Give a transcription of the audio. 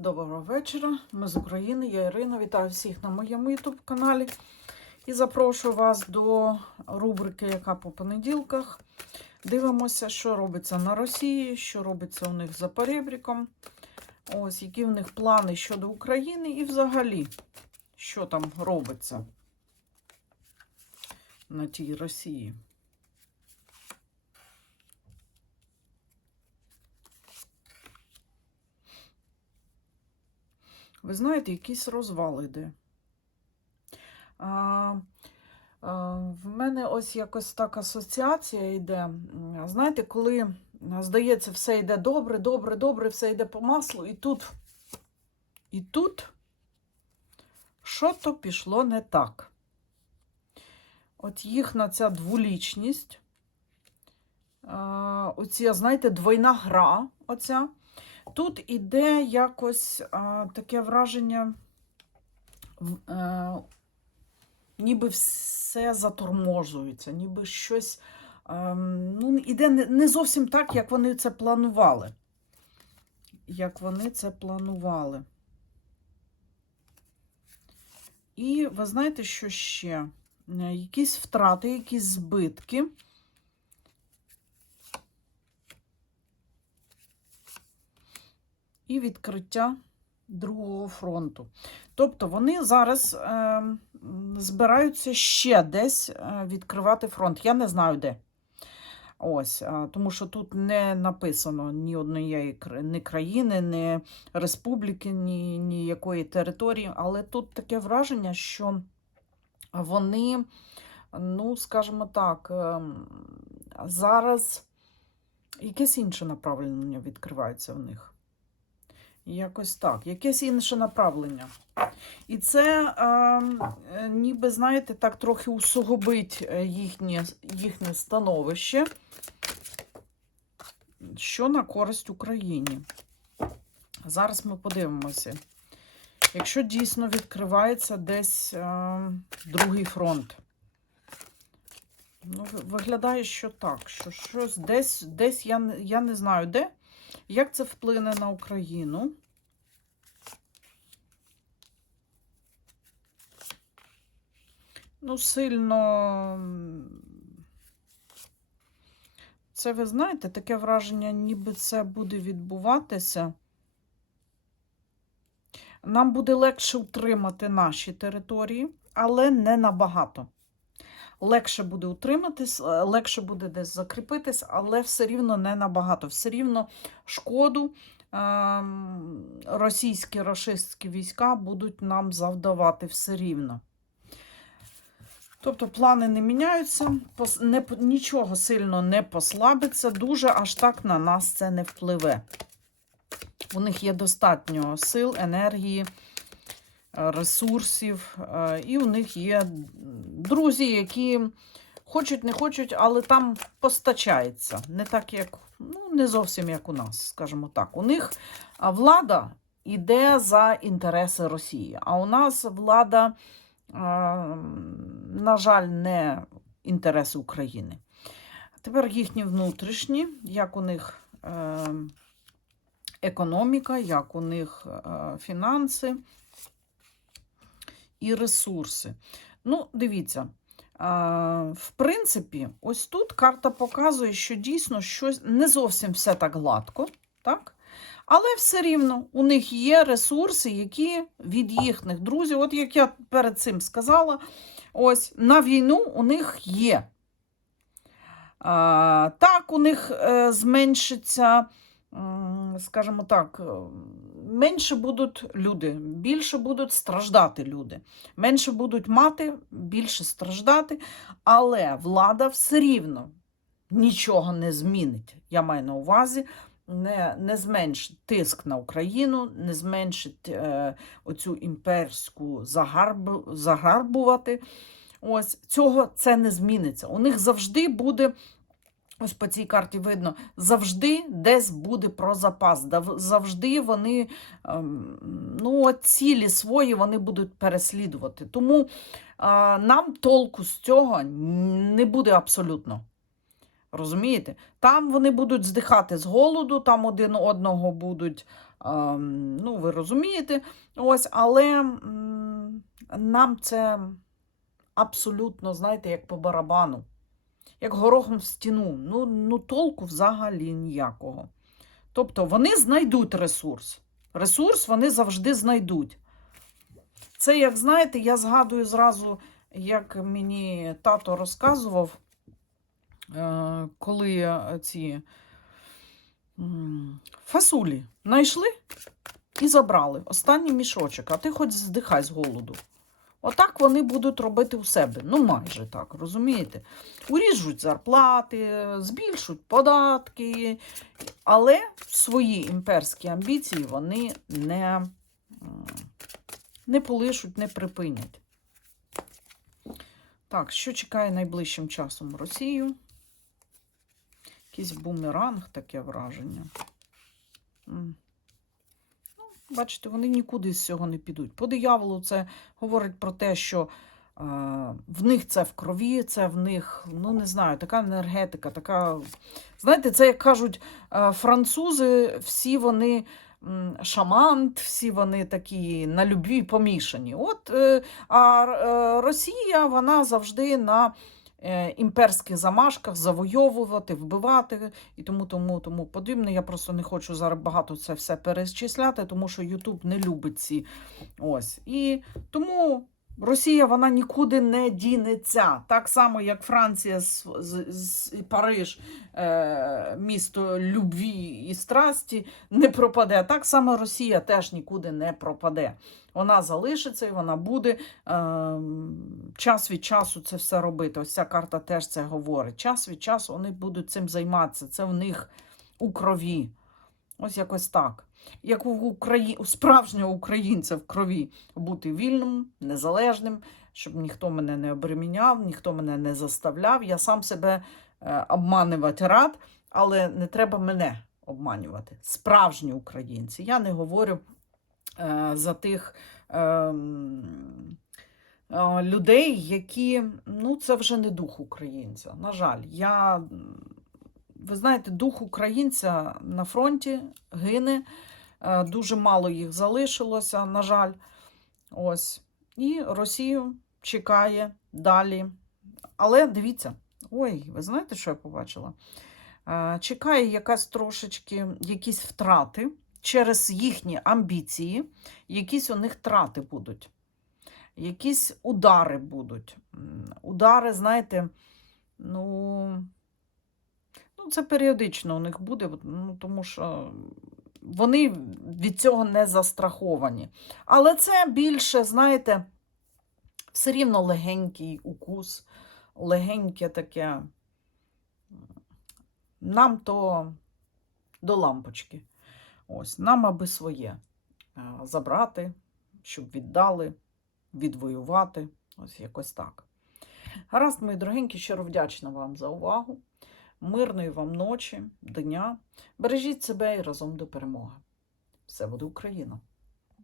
Доброго вечора. Ми з України. Я Ірина. Вітаю всіх на моєму YouTube каналі. І запрошую вас до рубрики, яка по понеділках. Дивимося, що робиться на Росії, що робиться у них за перебріком. Ось, які в них плани щодо України і взагалі, що там робиться на тій Росії. Ви знаєте, якийсь розвал іде. А, а, в мене ось якось так асоціація йде. Знаєте, коли здається, все йде добре, добре, добре, все йде по маслу, і тут, і тут що то пішло не так. От їхня ця дволічність, а, оці, знаєте, двойна гра, оця. Тут іде якось а, таке враження, в- е, ніби все заторможується, ніби щось е, ну, іде не, не зовсім так, як вони це планували. Як вони це планували. І ви знаєте, що ще? Е, Якісь втрати, якісь збитки. І відкриття другого фронту. Тобто вони зараз е, збираються ще десь е, відкривати фронт. Я не знаю де. Ось, е, тому що тут не написано ні однієї ні країни, ні республіки, ні, ні якої території, але тут таке враження, що вони, ну, скажімо так, ем, зараз якесь інше направлення відкривається в них. Якось так, якесь інше направлення. І це е, е, ніби, знаєте, так трохи усугубить е, їхнє, їхнє становище, що на користь Україні. Зараз ми подивимося. Якщо дійсно відкривається десь е, другий фронт. Ну, виглядає, що так, що щось десь, десь я, я не знаю де. Як це вплине на Україну? Ну, сильно. Це ви знаєте, таке враження, ніби це буде відбуватися. Нам буде легше утримати наші території, але не набагато. Легше буде утриматись, е, легше буде десь закріпитись, але все рівно не набагато. Все рівно шкоду ем, російські рашистські війська будуть нам завдавати все рівно. Тобто плани не міняються, нічого сильно не послабиться, дуже аж так на нас це не впливе. У них є достатньо сил, енергії, е, ресурсів, е, і у них є друзі, які хочуть, не хочуть, але там постачається. Не так, як, ну, не зовсім як у нас, скажімо так. У них влада йде за інтереси Росії, а у нас влада, е, на жаль, не інтереси України. Тепер їхні внутрішні, як у них е, економіка, як у них е, фінанси і ресурси. Ну, дивіться. В принципі, ось тут карта показує, що дійсно щось не зовсім все так гладко, так? Але все рівно у них є ресурси, які від їхніх друзів, от як я перед цим сказала, ось на війну у них є. А, так, у них е, зменшиться, скажімо так, е, менше будуть люди, більше будуть страждати люди. Менше будуть мати, більше страждати, але влада все рівно нічого не змінить. Я маю на увазі, не, не зменшить тиск на Україну, не зменшить е, оцю імперську загарб, загарбувати. Ось цього це не зміниться. У них завжди буде. Ось по цій карті видно, завжди десь буде про запас. Завжди вони ем, ну, цілі свої вони будуть переслідувати. Тому нам толку з цього не буде абсолютно. Розумієте? Там вони будуть здихати з голоду, там один одного будуть, ем, ну, ви розумієте, ось, але нам це абсолютно, знаєте, як по барабану, як горохом в стіну. Ну, ну толку взагалі ніякого. Тобто вони знайдуть ресурс. Ресурс вони завжди знайдуть. Це, як знаєте, я згадую зразу, як мені тато розказував, коли е, ці фасулі знайшли і забрали. Останній мішочок, а ти хоч здихай з голоду. Отак вони будуть робити у себе. Ну, майже так, розумієте? Уріжуть зарплати, збільшуть податки, але свої імперські амбіції вони не, не полишуть, не припинять. Так, що чекає найближчим часом Росію? Якийсь бумеранг, таке враження. Ну, Бачите, вони нікуди з цього не підуть. По дияволу це говорить про те, що е, в них це в крові, це в них, ну не знаю, така енергетика, така. Знаєте, це як кажуть е, французи, всі вони шамант, всі вони такі на любві помішані. От, е, а е, Росія, вона завжди на імперських замашках завойовувати, вбивати і тому, тому, тому подібне. Я просто не хочу зараз багато це все перечисляти, тому що Ютуб не любить ці. Ось. І тому Росія вона нікуди не дінеться. Так само, як Франція з, з, з Париж, е, місто любві і страсті, не пропаде. Так само Росія теж нікуди не пропаде. Вона залишиться і вона буде е, час від часу це все робити. Ось ця карта теж це говорить. Час від часу вони будуть цим займатися. Це в них у крові. Ось якось так. Як у, Украї... у справжнього українця в крові бути вільним, незалежним, щоб ніхто мене не обреміняв, ніхто мене не заставляв. Я сам себе е, обманювати рад, але не треба мене обманювати. Справжні українці. Я не говорю е, за тих ем, е, людей, які, ну, це вже не дух українця. На жаль, я, ви знаєте, дух українця на фронті гине. Е, Дуже мало їх залишилося, на жаль. Ось. І Росію чекає далі. Але дивіться, ой, ви знаєте, що я побачила? Е, Чекає якась трошечки якісь втрати через їхні амбіції, якісь у них трати будуть. Якісь удари будуть. Удари, знаєте, ну це періодично у них буде, ну, тому що вони від цього не застраховані. Але це більше, знаєте, все рівно легенький укус, легеньке таке. Нам то до лампочки. Ось, нам аби своє е, забрати, щоб віддали, відвоювати. Ось якось так. Гаразд, мої дорогенькі, щиро вдячна вам за увагу. Мирної вам ночі, дня. Бережіть себе і разом до перемоги. Все буде Україна!